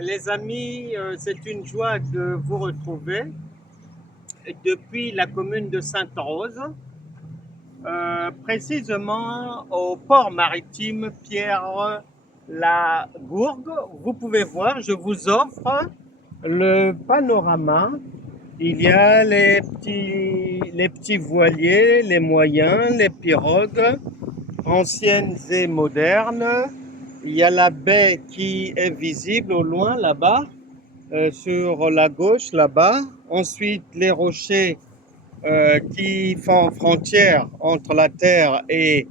Les amis, c'est une joie de vous retrouver depuis la commune de Sainte-Rose, précisément au port maritime Pierre-la-Gourgue. Vous pouvez voir, je vous offre le panorama. Il y a les petits voiliers, les moyens, les pirogues, anciennes et modernes. Il y a la baie qui est visible au loin là-bas, sur la gauche là-bas. Ensuite, les rochers qui font frontière entre la terre et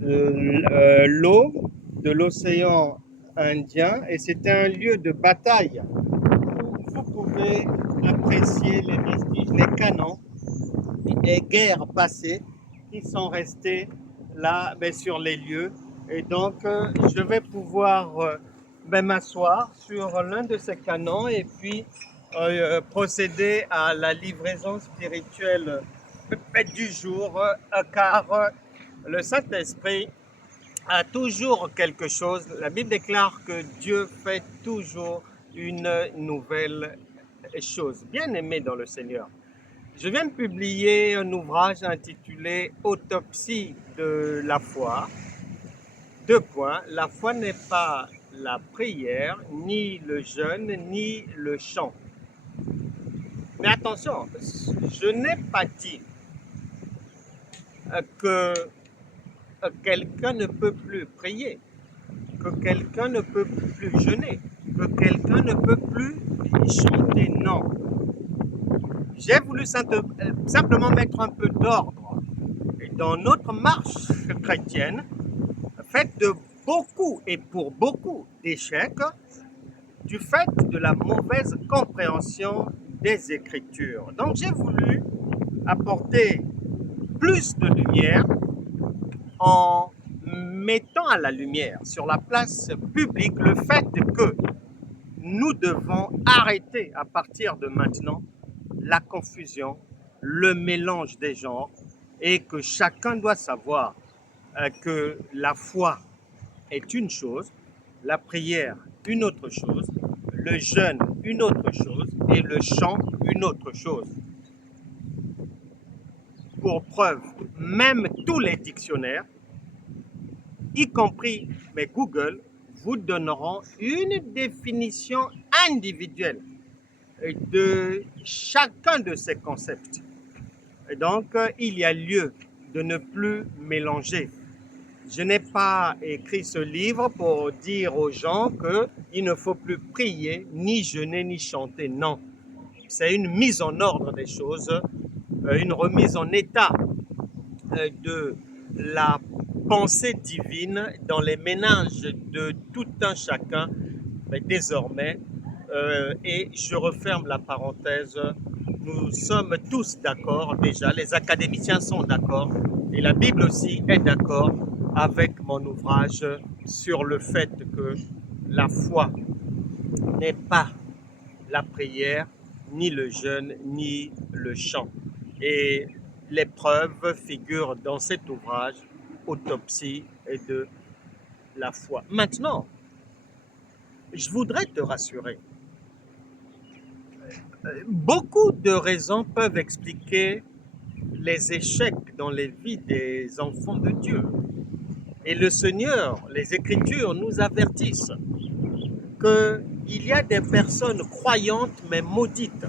l'eau de l'océan Indien. Et c'était un lieu de bataille où vous pouvez apprécier les vestiges, les canons et guerres passées qui sont restés là sur les lieux. Et donc, je vais pouvoir m'asseoir sur l'un de ces canons et puis procéder à la livraison spirituelle du jour, car le Saint-Esprit a toujours quelque chose. La Bible déclare que Dieu fait toujours une nouvelle chose. Bien-aimé dans le Seigneur, je viens de publier un ouvrage intitulé Autopsie de la foi. Deux points. La foi n'est pas la prière, ni le jeûne, ni le chant. Mais attention, je n'ai pas dit que quelqu'un ne peut plus prier, que quelqu'un ne peut plus jeûner, que quelqu'un ne peut plus chanter. Non. J'ai voulu simplement mettre un peu d'ordre dans notre marche chrétienne, faite de beaucoup et pour beaucoup d'échecs, du fait de la mauvaise compréhension des Écritures. Donc j'ai voulu apporter plus de lumière en mettant à la lumière sur la place publique le fait que nous devons arrêter à partir de maintenant la confusion, le mélange des genres, et que chacun doit savoir que la foi est une chose, la prière une autre chose, le jeûne une autre chose et le chant une autre chose. Pour preuve, même tous les dictionnaires, y compris mes Google, vous donneront une définition individuelle de chacun de ces concepts. Et donc, il y a lieu de ne plus mélanger. Je n'ai pas écrit ce livre pour dire aux gens qu'il ne faut plus prier, ni jeûner, ni chanter. Non, c'est une mise en ordre des choses, une remise en état de la pensée divine dans les ménages de tout un chacun désormais. Et je referme la parenthèse. Nous sommes tous d'accord déjà, les académiciens sont d'accord et la Bible aussi est d'accord avec mon ouvrage sur le fait que la foi n'est pas la prière, ni le jeûne, ni le chant. Et les preuves figurent dans cet ouvrage, Autopsie et de la foi. Maintenant, je voudrais te rassurer. Beaucoup de raisons peuvent expliquer les échecs dans les vies des enfants de Dieu. Et le Seigneur, les Écritures nous avertissent qu'il y a des personnes croyantes mais maudites,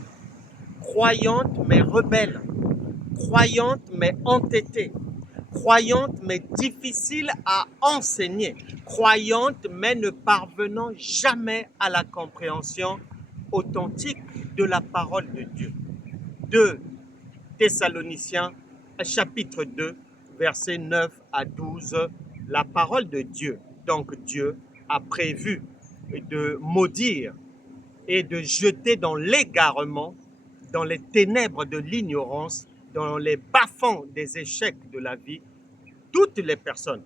croyantes mais rebelles, croyantes mais entêtées, croyantes mais difficiles à enseigner, croyantes mais ne parvenant jamais à la compréhension authentique de la parole de Dieu. 2 Thessaloniciens chapitre 2, versets 9 à 12, la parole de Dieu. Donc Dieu a prévu de maudire et de jeter dans l'égarement, dans les ténèbres de l'ignorance, dans les bas-fonds des échecs de la vie, toutes les personnes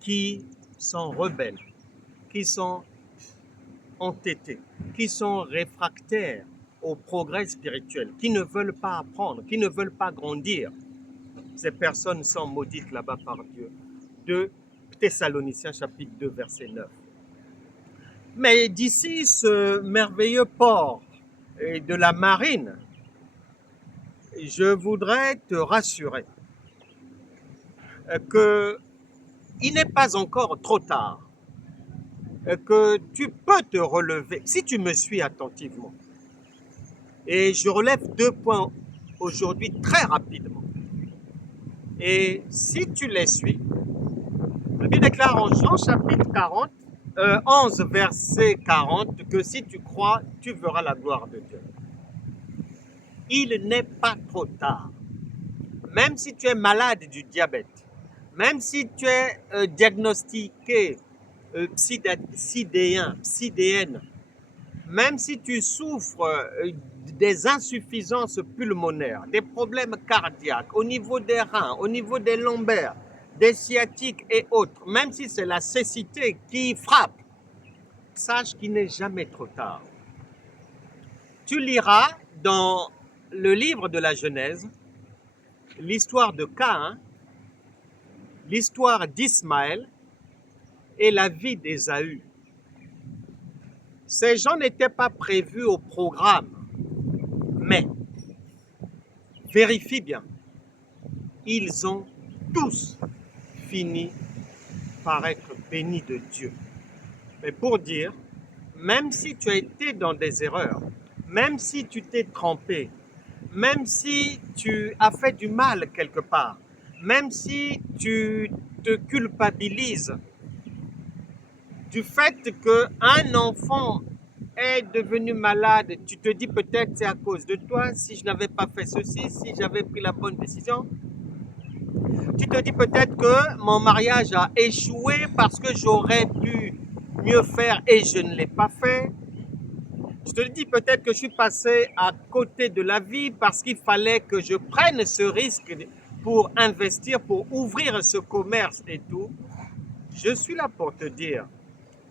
qui sont rebelles, qui sont entêtées, qui sont réfractaires au progrès spirituel, qui ne veulent pas apprendre, qui ne veulent pas grandir. Ces personnes sont maudites là-bas par Dieu. 2 Thessaloniciens chapitre 2 verset 9. Mais d'ici ce merveilleux port de la marine, je voudrais te rassurer qu'il n'est pas encore trop tard, que tu peux te relever si tu me suis attentivement. Et je relève 2 points aujourd'hui très rapidement. Et si tu les suis, la Bible déclare en Jean chapitre 11 verset 40 que si tu crois, tu verras la gloire de Dieu. Il n'est pas trop tard. Même si tu es malade du diabète, même si tu es diagnostiqué psydéenne, même si tu souffres des insuffisances pulmonaires, des problèmes cardiaques, au niveau des reins, au niveau des lombaires, des sciatiques et autres, même si c'est la cécité qui frappe, sache qu'il n'est jamais trop tard. Tu liras dans le livre de la Genèse l'histoire de Caïn, l'histoire d'Ismaël et la vie d'Ésaü. Ces gens n'étaient pas prévus au programme, mais vérifie bien, ils ont tous fini par être bénis de Dieu. Mais pour dire, même si tu as été dans des erreurs, même si tu t'es trompé, même si tu as fait du mal quelque part, même si tu te culpabilises du fait qu'un enfant est devenu malade, tu te dis peut-être c'est à cause de toi, si je n'avais pas fait ceci, si j'avais pris la bonne décision. Tu te dis peut-être que mon mariage a échoué parce que j'aurais pu mieux faire et je ne l'ai pas fait. Je te dis peut-être que je suis passé à côté de la vie parce qu'il fallait que je prenne ce risque pour investir, pour ouvrir ce commerce et tout. Je suis là pour te dire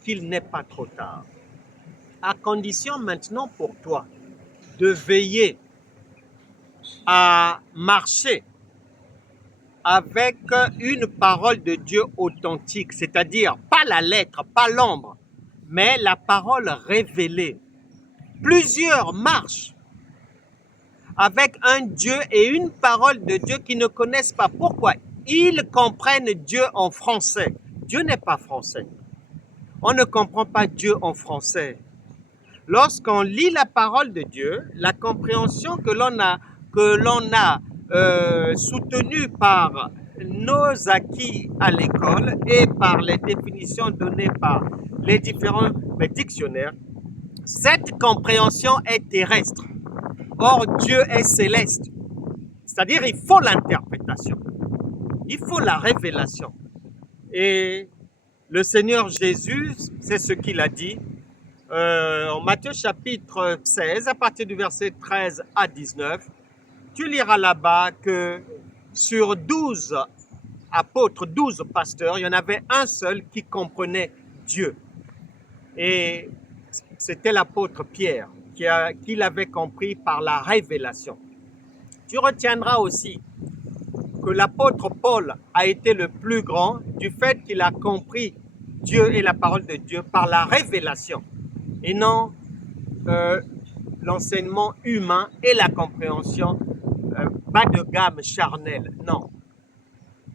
qu'il n'est pas trop tard. À condition maintenant pour toi de veiller à marcher avec une parole de Dieu authentique, c'est-à-dire pas la lettre, pas l'ombre, mais la parole révélée. Plusieurs marchent avec un Dieu et une parole de Dieu qui ne connaissent pas. Pourquoi? Ils comprennent Dieu en français. Dieu n'est pas français. On ne comprend pas Dieu en français. Lorsqu'on lit la parole de Dieu, la compréhension que l'on a soutenue par nos acquis à l'école et par les définitions données par les différents dictionnaires, cette compréhension est terrestre. Or, Dieu est céleste. C'est-à-dire, il faut l'interprétation. Il faut la révélation. Et le Seigneur Jésus, c'est ce qu'il a dit en Matthieu chapitre 16, à partir du verset 13 à 19. Tu liras là-bas que sur 12 apôtres, 12 pasteurs, il y en avait un seul qui comprenait Dieu. Et c'était l'apôtre Pierre qui l'avait compris par la révélation. Tu retiendras aussi que l'apôtre Paul a été le plus grand du fait qu'il a compris Dieu et la parole de Dieu par la révélation et non l'enseignement humain et la compréhension bas de gamme charnelle. Non.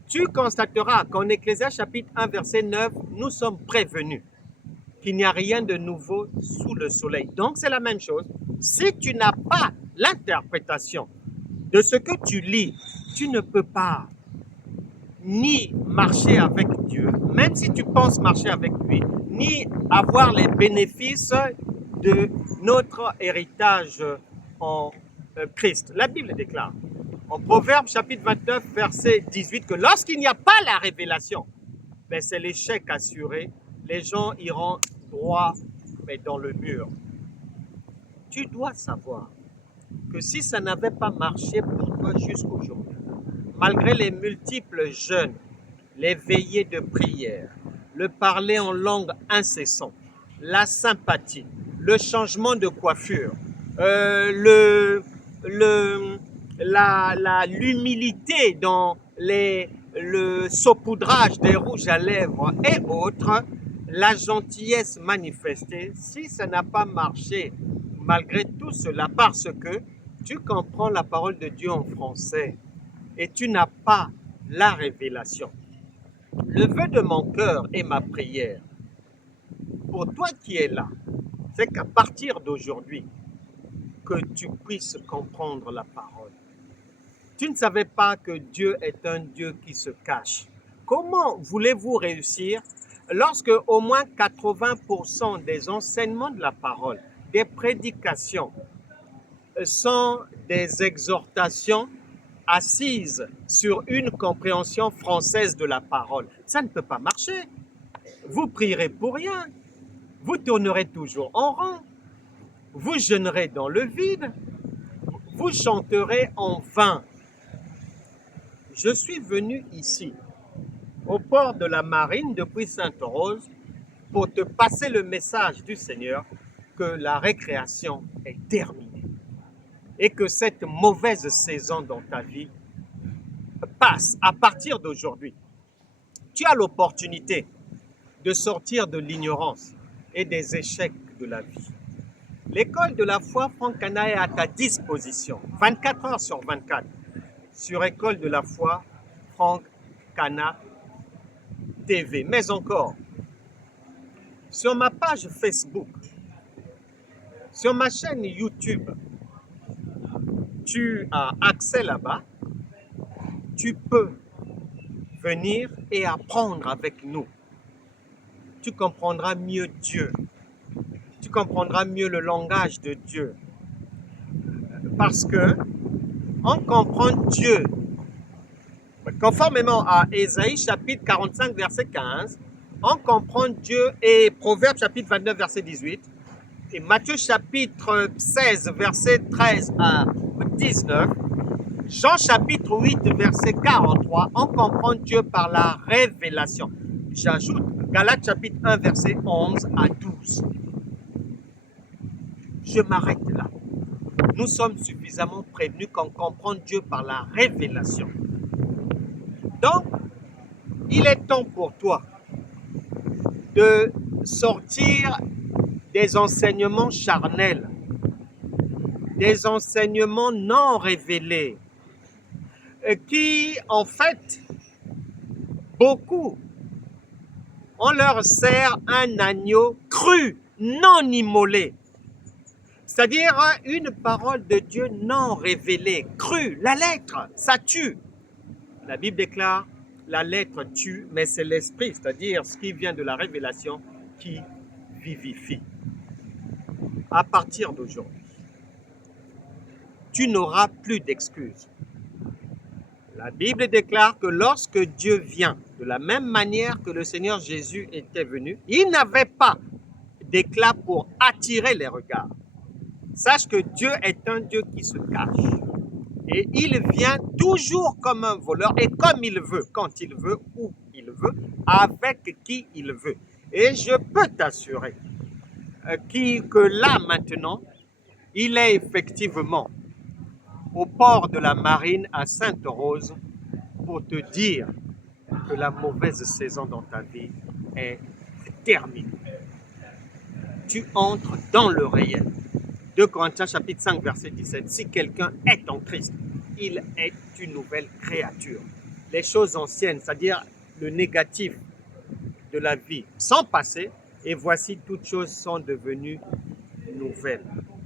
Tu constateras qu'en Ecclésiaste chapitre 1 verset 9, nous sommes prévenus qu'il n'y a rien de nouveau sous le soleil. Donc c'est la même chose. Si tu n'as pas l'interprétation de ce que tu lis, tu ne peux pas ni marcher avec Dieu, même si tu penses marcher avec lui, ni avoir les bénéfices de notre héritage en Christ. La Bible déclare en Proverbe chapitre 29 verset 18 que lorsqu'il n'y a pas la révélation, c'est l'échec assuré. Les gens iront droit mais dans le mur. Tu dois savoir que si ça n'avait pas marché pour toi jusqu'aujourd'hui, malgré les multiples jeûnes, les veillées de prière, le parler en langue incessant, la sympathie, le changement de coiffure, l'humilité dans le saupoudrage des rouges à lèvres et autres, la gentillesse manifestée si ça n'a pas marché malgré tout cela parce que tu comprends la parole de Dieu en français et tu n'as pas la révélation. Le vœu de mon cœur et ma prière pour toi qui es là, c'est qu'à partir d'aujourd'hui, que tu puisses comprendre la parole. Tu ne savais pas que Dieu est un Dieu qui se cache. Comment voulez-vous réussir lorsque au moins 80% des enseignements de la parole, des prédications, sont des exhortations assises sur une compréhension française de la parole? Ça ne peut pas marcher. Vous prierez pour rien. Vous tournerez toujours en rond. Vous jeûnerez dans le vide. Vous chanterez en vain. Je suis venu ici, au port de la Marine depuis Sainte-Rose, pour te passer le message du Seigneur que la récréation est terminée et que cette mauvaise saison dans ta vie passe à partir d'aujourd'hui. Tu as l'opportunité de sortir de l'ignorance et des échecs de la vie. L'école de la foi Franck Cana est à ta disposition, 24 heures sur 24, sur École de la foi Franck Cana TV. Mais encore, sur ma page Facebook, sur ma chaîne YouTube, tu as accès là-bas. Tu peux venir et apprendre avec nous. Tu comprendras mieux Dieu. Tu comprendras mieux le langage de Dieu. Parce que on comprend Dieu. Conformément à Ésaïe chapitre 45 verset 15, on comprend Dieu et Proverbes chapitre 29 verset 18 et Matthieu chapitre 16 verset 13 à 19, Jean chapitre 8 verset 43, on comprend Dieu par la révélation. J'ajoute Galates chapitre 1 verset 11 à 12. Je m'arrête là. Nous sommes suffisamment prévenus qu'on comprend Dieu par la révélation. Donc, il est temps pour toi de sortir des enseignements charnels, des enseignements non révélés, qui, en fait, beaucoup, on leur sert un agneau cru, non immolé. C'est-à-dire une parole de Dieu non révélée, crue. La lettre, ça tue. La Bible déclare, la lettre tue, mais c'est l'esprit, c'est-à-dire ce qui vient de la révélation, qui vivifie. À partir d'aujourd'hui, tu n'auras plus d'excuses. La Bible déclare que lorsque Dieu vient, de la même manière que le Seigneur Jésus était venu, il n'avait pas d'éclat pour attirer les regards. Sache que Dieu est un Dieu qui se cache. Et il vient toujours comme un voleur et comme il veut, quand il veut, où il veut, avec qui il veut. Et je peux t'assurer que là maintenant, il est effectivement au port de la Marine à Sainte-Rose pour te dire que la mauvaise saison dans ta vie est terminée. Tu entres dans le réel. 2 Corinthiens chapitre 5 verset 17. Si quelqu'un est en Christ, il est une nouvelle créature. Les choses anciennes, c'est-à-dire le négatif de la vie, sont passées et voici toutes choses sont devenues nouvelles.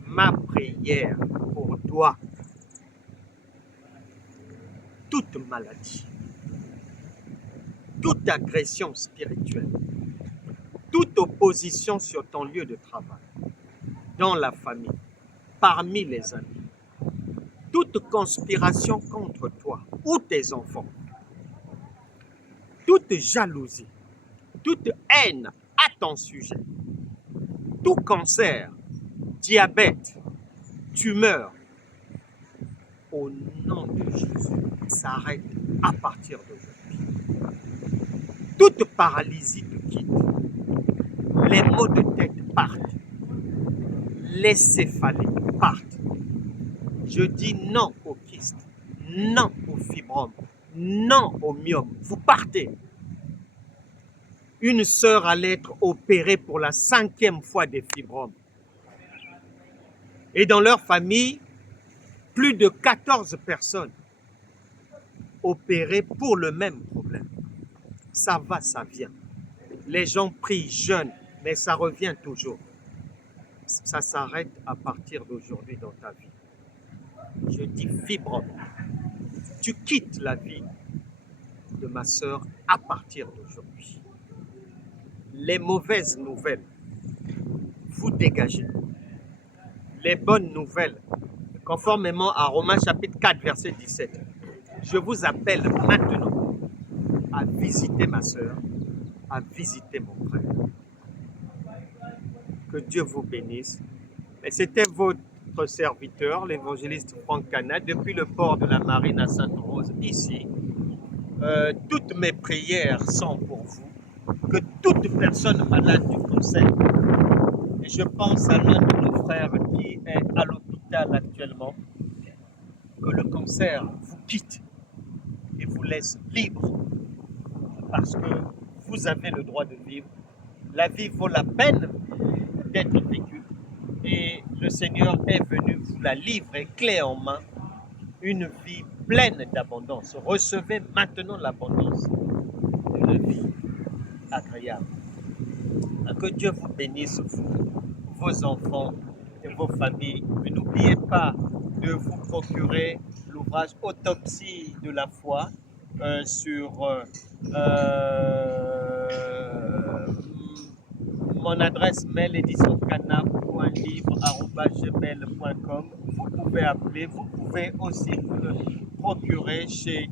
Ma prière pour toi, toute maladie, toute agression spirituelle, toute opposition sur ton lieu de travail, dans la famille, parmi les amis, toute conspiration contre toi ou tes enfants, toute jalousie, toute haine à ton sujet, tout cancer, diabète, tumeur, au nom de Jésus, s'arrête à partir d'aujourd'hui. Toute paralysie te quitte, les maux de tête partent, les céphalées partent. Je dis non au kyste, non au fibrome, non au myome. Vous partez. Une sœur allait être opérée pour la 5e fois des fibromes. Et dans leur famille, plus de 14 personnes opérées pour le même problème. Ça va, ça vient. Les gens prient, jeûnent, mais ça revient toujours. Ça s'arrête à partir d'aujourd'hui dans ta vie. Je dis fibrome. Tu quittes la vie de ma sœur à partir d'aujourd'hui. Les mauvaises nouvelles, vous dégagez. Les bonnes nouvelles, conformément à Romains chapitre 4, verset 17, je vous appelle maintenant à visiter ma sœur, à visiter mon frère. Que Dieu vous bénisse. Et c'était votre serviteur, l'évangéliste Franck Cana, depuis le port de la Marine à Sainte-Rose, ici. Toutes mes prières sont pour vous. Que toute personne malade du cancer, et je pense à l'un de nos frères qui est à l'hôpital actuellement, que le cancer vous quitte et vous laisse libre, parce que vous avez le droit de vivre. La vie vaut la peine d'être vécue et le Seigneur est venu vous la livrer clé en main, une vie pleine d'abondance. Recevez maintenant l'abondance d'une vie agréable. Que Dieu vous bénisse, vous, vos enfants et vos familles. Mais n'oubliez pas de vous procurer l'ouvrage Autopsie de la foi sur mon adresse mail éditioncana.livre@gmail.com. Vous pouvez appeler, vous pouvez aussi vous le procurer chez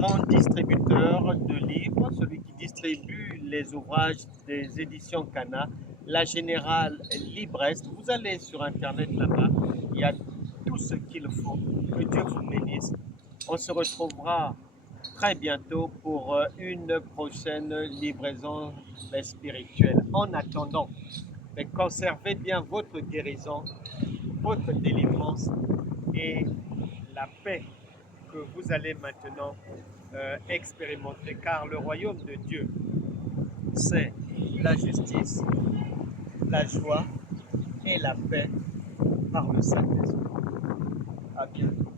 mon distributeur de livres, celui qui distribue les ouvrages des éditions Cana, la Générale Librest. Vous allez sur Internet là-bas, il y a tout ce qu'il faut. Que Dieu vous bénisse. On se retrouvera très bientôt pour une prochaine livraison spirituelle. En attendant, conservez bien votre guérison, votre délivrance et la paix que vous allez maintenant expérimenter, car le royaume de Dieu, c'est la justice, la joie et la paix par le Saint-Esprit. À bientôt.